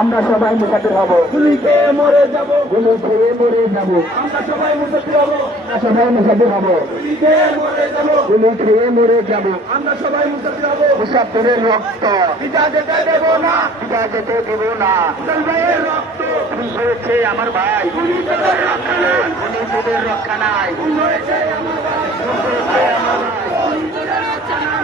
আমরা সবাই মুসাফির হব, গুলি খেয়ে মরে যাব, গুলি খেয়ে মরে যাব, আমরা সবাই মুসাফির হব, আমরা সবাই মুসাফির হব, গুলি খেয়ে মরে যাব, গুলি খেয়ে মরে যাব। আমরা সবাই মুসাফির হব, মুসাফিরের রক্ত পিতা যেতে দেব না, পিতা যেতে দেব না। হাসান ভাইয়ের রক্ত, খুন হয়েছে আমার ভাই, গুলি তোদের রক্ষা নাই, খুনি তোদের রক্ষা নাই। খুন হয়েছে আমার ভাই, খুন হয়েছে আমার ভাই। গুলি তোদের রক্ষা নাই,